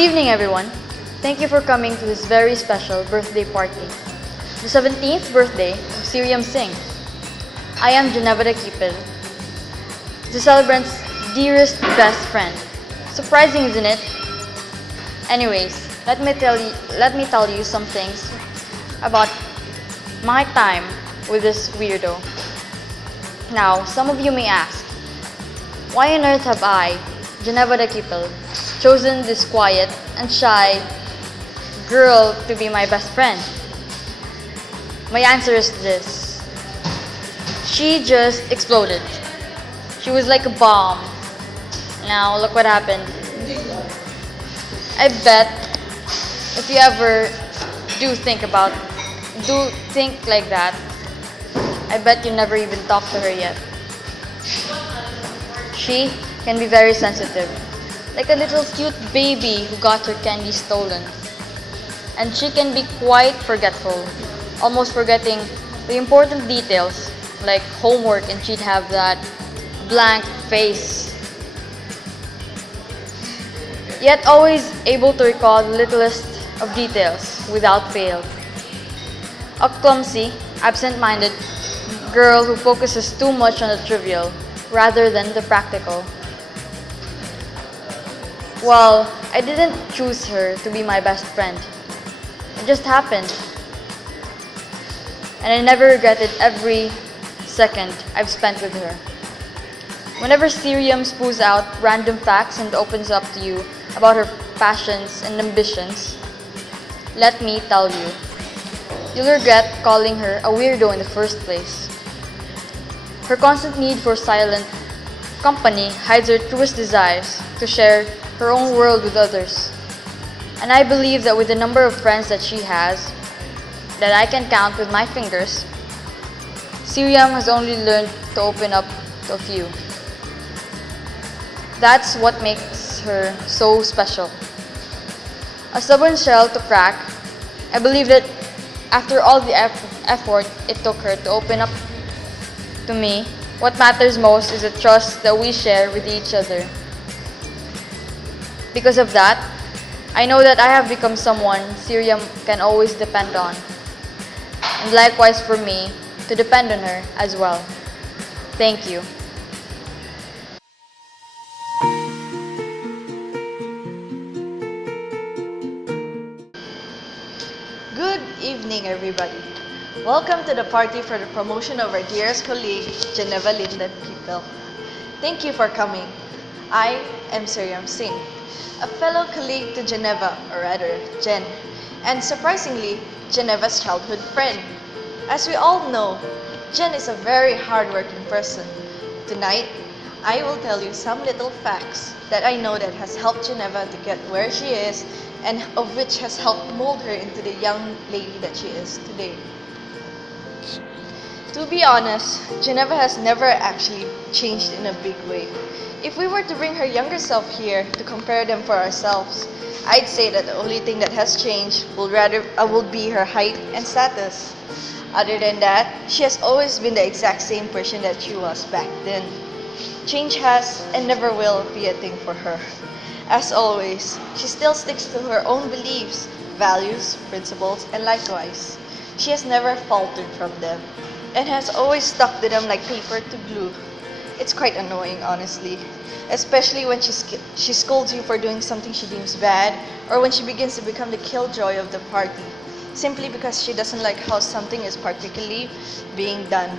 evening, everyone. Thank you for coming to this very special birthday party, the 17th birthday of Siriam Singh. I am Janavada Kipil, the celebrant's dearest best friend. Surprising, isn't it? Anyways, let me tell you some things about my time with this weirdo. Now, some of you may ask, why on earth have I, Janavada Kipil, chosen this quiet and shy girl to be my best friend? My answer is this. She just exploded. She was like a bomb. Now, look what happened. I bet if you ever do think like that, I bet you never even talked to her yet. She can be very sensitive, like a little cute baby who got her candy stolen. And she can be quite forgetful, almost forgetting the important details, like homework, and she'd have that blank face. Yet always able to recall the littlest of details without fail. A clumsy, absent-minded girl who focuses too much on the trivial rather than the practical. Well, I didn't choose her to be my best friend. It just happened. And I never regretted every second I've spent with her. Whenever Siriam spews out random facts and opens up to you about her passions and ambitions, let me tell you, you'll regret calling her a weirdo in the first place. Her constant need for silent company hides her truest desires to share her own world with others. And I believe that with the number of friends that she has, that I can count with my fingers, Siriam has only learned to open up to a few. That's what makes her so special. A stubborn shell to crack, I believe that after all the effort it took her to open up to me, what matters most is the trust that we share with each other. Because of that, I know that I have become someone Siriam can always depend on. And likewise for me, to depend on her as well. Thank you. Good evening, everybody. Welcome to the party for the promotion of our dearest colleague, Geneva Linden Kipil. Thank you for coming. I am Siriam Singh, a fellow colleague to Geneva, or rather, Jen, and surprisingly, Geneva's childhood friend. As we all know, Jen is a very hardworking person. Tonight, I will tell you some little facts that I know that has helped Geneva to get where she is and of which has helped mold her into the young lady that she is today. To be honest, Geneva has never actually changed in a big way. If we were to bring her younger self here to compare them for ourselves, I'd say that the only thing that has changed will be her height and status. Other than that, she has always been the exact same person that she was back then. Change has and never will be a thing for her. As always, she still sticks to her own beliefs, values, principles, and likewise, she has never faltered from them and has always stuck to them like paper to glue. It's quite annoying, honestly, especially when she scolds you for doing something she deems bad or when she begins to become the killjoy of the party, simply because she doesn't like how something is particularly being done.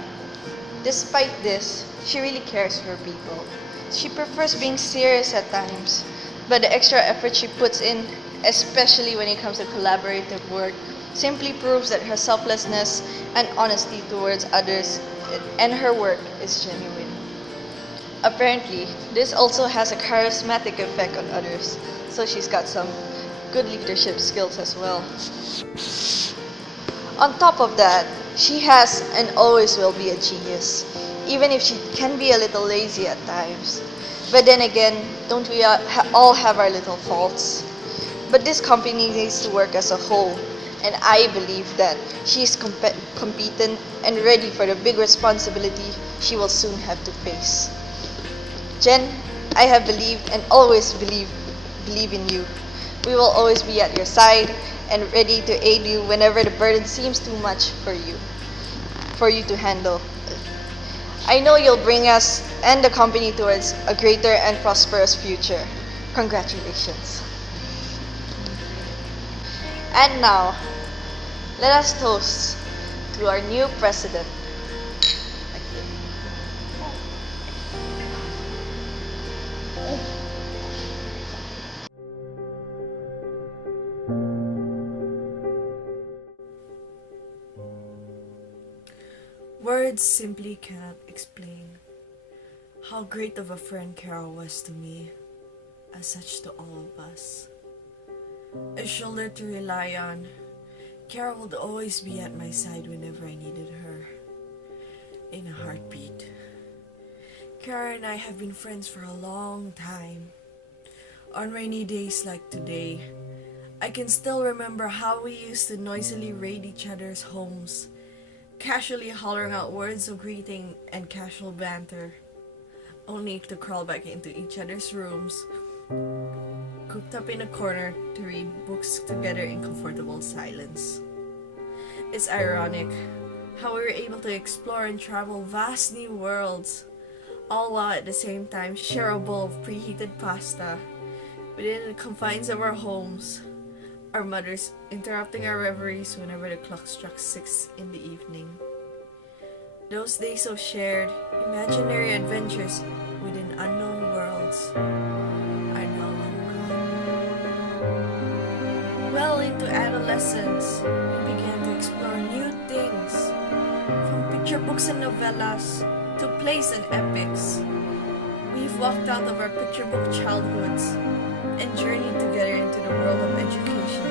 Despite this, she really cares for people. She prefers being serious at times, but the extra effort she puts in, especially when it comes to collaborative work, simply proves that her selflessness and honesty towards others and her work is genuine. Apparently, this also has a charismatic effect on others, so she's got some good leadership skills as well. On top of that, she has and always will be a genius, even if she can be a little lazy at times. But then again, don't we all have our little faults? But this company needs to work as a whole, and I believe that she is competent and ready for the big responsibility she will soon have to face. Jen, I have believed and always believe in you. We will always be at your side and ready to aid you whenever the burden seems too much for you to handle. I know you'll bring us and the company towards a greater and prosperous future. Congratulations. And now, let us toast to our new president. Words simply cannot explain how great of a friend Carol was to me, as such to all of us. A shoulder to rely on, Carol would always be at my side whenever I needed her. In a heartbeat. Carol and I have been friends for a long time. On rainy days like today, I can still remember how we used to noisily raid each other's homes, casually hollering out words of greeting and casual banter, only to crawl back into each other's rooms, cooped up in a corner to read books together in comfortable silence. It's ironic how we were able to explore and travel vast new worlds, all while at the same time share a bowl of preheated pasta within the confines of our homes, our mothers interrupting our reveries whenever the clock struck 6 in the evening. Those days of shared, imaginary adventures within unknown worlds are now long gone. Well into adolescence, we began to explore new things, from picture books and novellas to plays and epics. We've walked out of our picture book childhoods and journeyed together into the world of education.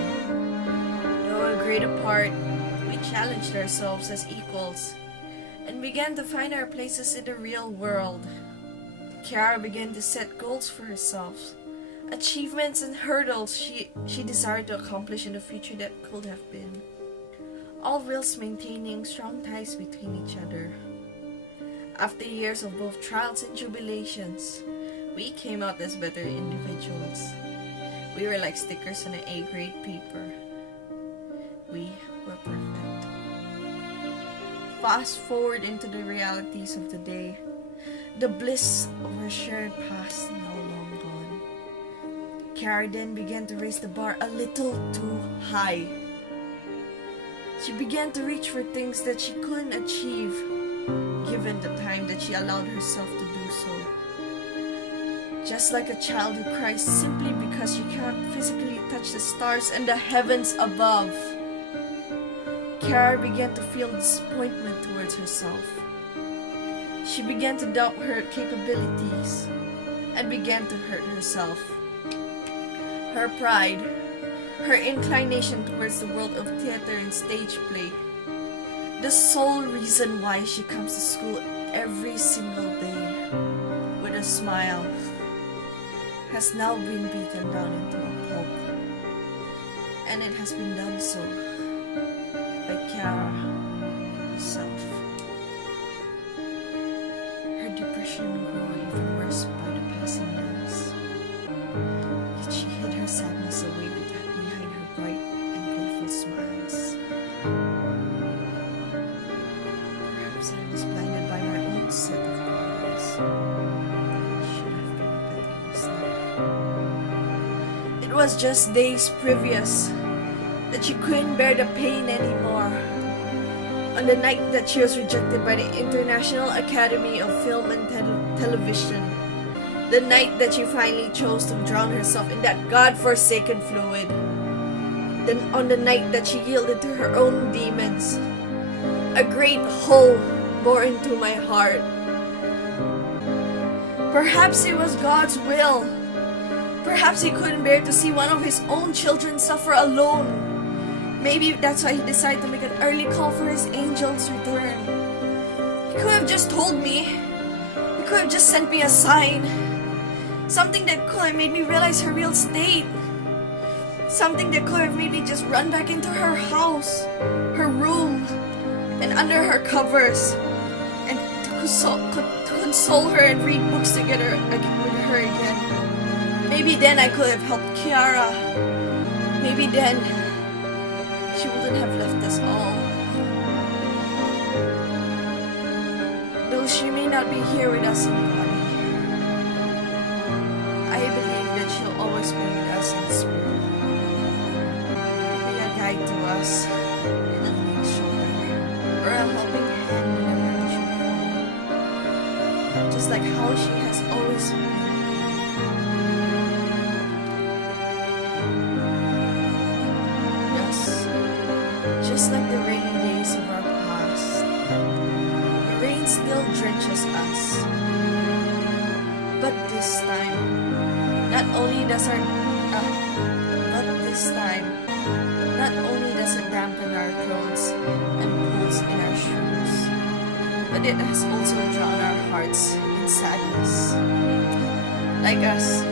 Though a grade apart, we challenged ourselves as equals and began to find our places in the real world. Kiara began to set goals for herself, achievements and hurdles she desired to accomplish in the future that could have been, all whilst maintaining strong ties between each other. After years of both trials and jubilations, we came out as better individuals. We were like stickers on an A-grade paper. We were perfect. Fast forward into the realities of the day. The bliss of our shared past now long gone. Kiara then began to raise the bar a little too high. She began to reach for things that she couldn't achieve, given the time that she allowed herself to do so. Just like a child who cries simply because she cannot physically touch the stars and the heavens above, Kiara began to feel disappointment towards herself. She began to doubt her capabilities and began to hurt herself. Her pride, her inclination towards the world of theater and stage play, the sole reason why she comes to school every single day with a smile, has now been beaten down into a pulp. And it has been done so by Kiara herself. Her depression grew even worse by the passing days. Yet she hid her sadness away behind her bright and playful smiles. Perhaps I was blinded by my own set of problems. Should have been a better listener. It was just days previous that she couldn't bear the pain anymore. On the night that she was rejected by the International Academy of Film and Television. The night that she finally chose to drown herself in that godforsaken fluid. Then on the night that she yielded to her own demons. A great hole bore into my heart. Perhaps it was God's will. Perhaps he couldn't bear to see one of his own children suffer alone. Maybe that's why he decided to make an early call for his angel's return. He could have just told me. He could have just sent me a sign. Something that could have made me realize her real state. Something that could have made me just run back into her house, her room, and under her covers, and to console her and read books together with her again. Maybe then I could have helped Kiara Maybe then she wouldn't have left us all. Though she may not be here with us in body, I believe that she'll always be with us in spirit. Be a guide to us, and a loving shoulder, or a helping hand whenever we should fall. Just like how she has always been. Yes, just like the rainy days of our past, the rain still drenches us. But this time, not only does it dampen our clothes and pulls in our shoes, but it has also drowned our hearts in sadness. Like us,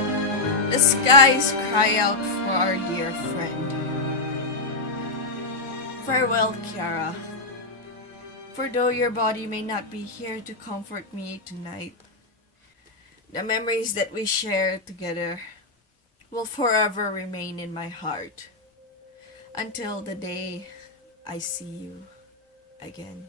the skies cry out for our dear friend. Farewell, Kiara. For though your body may not be here to comfort me tonight, the memories that we share together will forever remain in my heart until the day I see you again.